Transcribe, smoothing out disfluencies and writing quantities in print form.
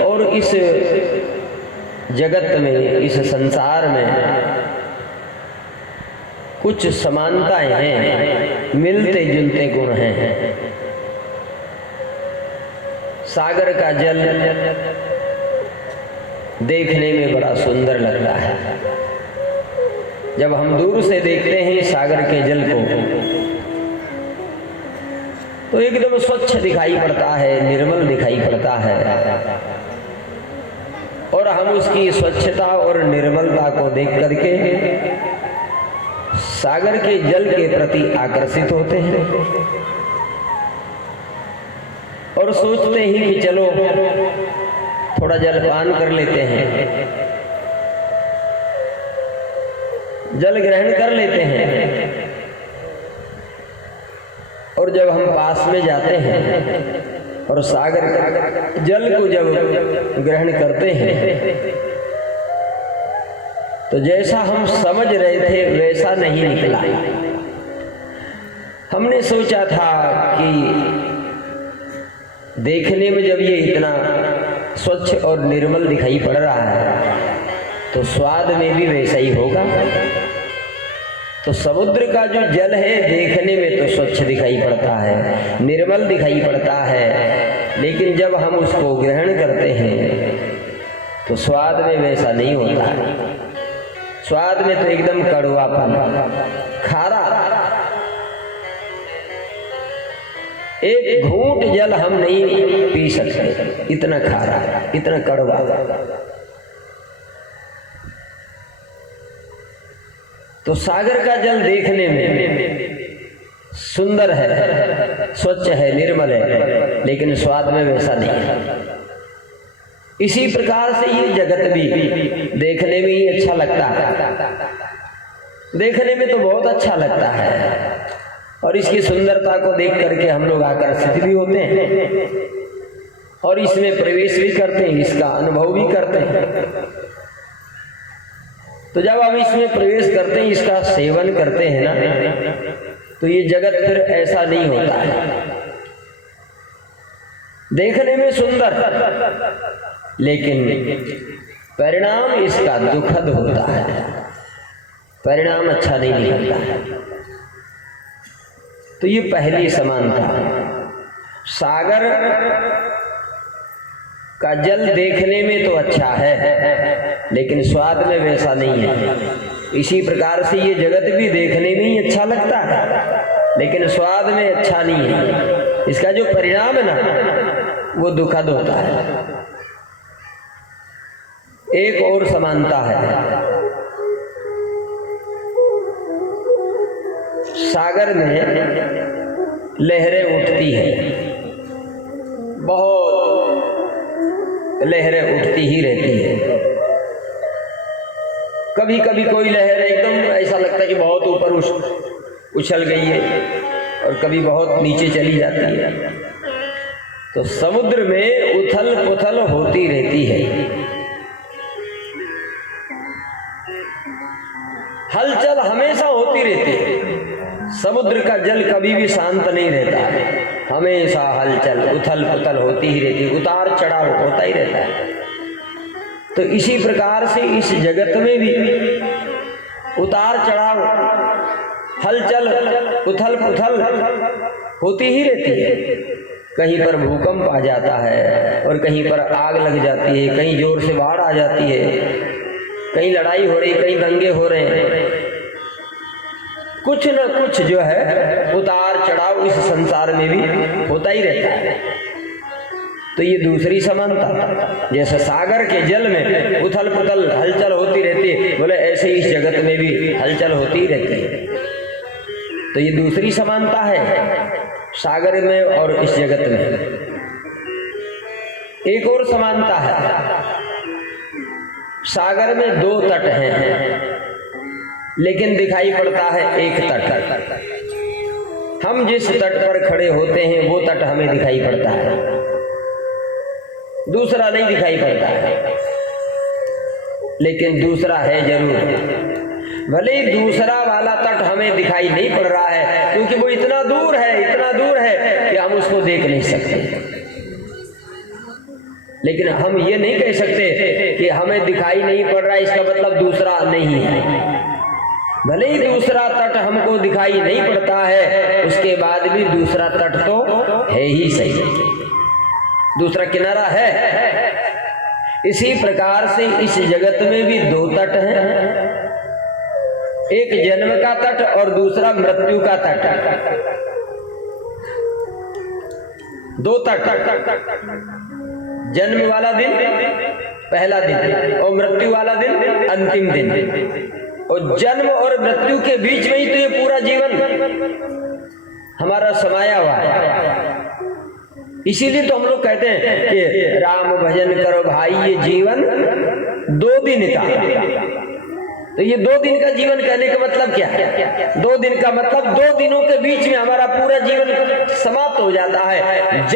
और इस जगत में, इस संसार में कुछ समानताएं हैं, मिलते जुलते गुण हैं। सागर का जल देखने में बड़ा सुंदर लगता है। जब हम दूर से देखते हैं सागर के जल को तो एकदम स्वच्छ दिखाई पड़ता है, निर्मल दिखाई पड़ता है, और हम उसकी स्वच्छता और निर्मलता को देख करके सागर के जल के प्रति आकर्षित होते हैं और सोचते हैं कि चलो थोड़ा जलपान कर लेते हैं, जल ग्रहण कर लेते हैं। और जब हम पास में जाते हैं और सागर का जल को जब ग्रहण करते हैं तो जैसा हम समझ रहे थे वैसा नहीं निकला। हमने सोचा था कि देखने में जब ये इतना स्वच्छ और निर्मल दिखाई पड़ रहा है तो स्वाद में भी वैसा ही होगा। तो समुद्र का जो जल है देखने में तो स्वच्छ दिखाई पड़ता है, निर्मल दिखाई पड़ता है, लेकिन जब हम उसको ग्रहण करते हैं तो स्वाद में वैसा नहीं होता है। स्वाद में तो एकदम कड़वापन, खारा। एक घूंट जल हम नहीं पी सकते, इतना खारा, इतना कड़वा। तो सागर का जल देखने में सुंदर है, स्वच्छ है, निर्मल है, लेकिन स्वाद में वैसा नहीं है। इसी प्रकार से ये जगत भी देखने में ही अच्छा लगता है, देखने में तो बहुत अच्छा लगता है, और इसकी सुंदरता को देख करके हम लोग आकर्षित भी होते हैं और इसमें प्रवेश भी करते हैं, इसका अनुभव भी करते हैं। तो जब हम इसमें प्रवेश करते हैं, इसका सेवन करते हैं ना, तो ये जगत फिर ऐसा नहीं होता है। देखने में सुंदर, लेकिन परिणाम इसका दुखद होता है, परिणाम अच्छा नहीं निकलता है। तो ये पहली समानता है। सागर का जल देखने में तो अच्छा है, लेकिन स्वाद में वैसा नहीं है। इसी प्रकार से ये जगत भी देखने में ही अच्छा लगता है, लेकिन स्वाद में अच्छा नहीं है। इसका जो परिणाम है ना, वो दुखद होता है। एक और समानता है। सागर में लहरें उठती हैं, बहुत लहरें उठती ही रहती है। कभी कभी कोई लहर एकदम ऐसा लगता है कि बहुत ऊपर उछल गई है और कभी बहुत नीचे चली जाती है। तो समुद्र में उथल पुथल होती रहती है, हलचल हमेशा होती रहती है। समुद्र का जल कभी भी शांत नहीं रहता है, हमेशा हलचल उथल पुथल होती ही रहती है, उतार चढ़ाव होता ही रहता है। तो इसी प्रकार से इस जगत में भी उतार चढ़ाव, हलचल, उथल पुथल होती ही रहती है। कहीं पर भूकंप आ जाता है और कहीं पर आग लग जाती है, कहीं जोर से बाढ़ आ जाती है, कहीं लड़ाई हो रही, कहीं दंगे हो रहे हैं। कुछ न कुछ जो है उतार चढ़ाव इस संसार में भी होता ही रहता है। तो ये दूसरी समानता, जैसे सागर के जल में उथल पुथल हलचल होती रहती है, बोले ऐसे इस जगत में भी हलचल होती ही रहती है। तो ये दूसरी समानता है सागर में और इस जगत में। एक और समानता है। सागर में दो तट हैं, लेकिन दिखाई पड़ता है एक तट। हम जिस तट पर खड़े होते हैं वो तट हमें दिखाई पड़ता है, दूसरा नहीं दिखाई पड़ता है। लेकिन दूसरा है जरूर, भले ही दूसरा वाला तट हमें दिखाई नहीं पड़ रहा है, क्योंकि वो इतना दूर है, इतना दूर है कि हम उसको देख नहीं सकते। लेकिन हम ये नहीं कह सकते कि हमें दिखाई नहीं पड़ रहा, इसका मतलब दूसरा नहीं है। भले ही दूसरा तट हमको दिखाई नहीं पड़ता है, उसके बाद भी दूसरा तट तो है ही सही, दूसरा किनारा है। इसी प्रकार से इस जगत में भी दो तट हैं, एक जन्म का तट और दूसरा मृत्यु का तट। दो तट, जन्म वाला दिन पहला दिन और मृत्यु वाला दिन अंतिम दिन। और जन्म और मृत्यु के बीच में ही तो ये पूरा जीवन हमारा समाया हुआ है। इसीलिए तो हम लोग कहते हैं कि राम भजन करो भाई, ये जीवन 2 दिन का। तो ये 2 दिन का जीवन कहने का मतलब क्या है? 2 दिन का मतलब 2 दिनों के बीच में हमारा पूरा जीवन समाप्त हो जाता है।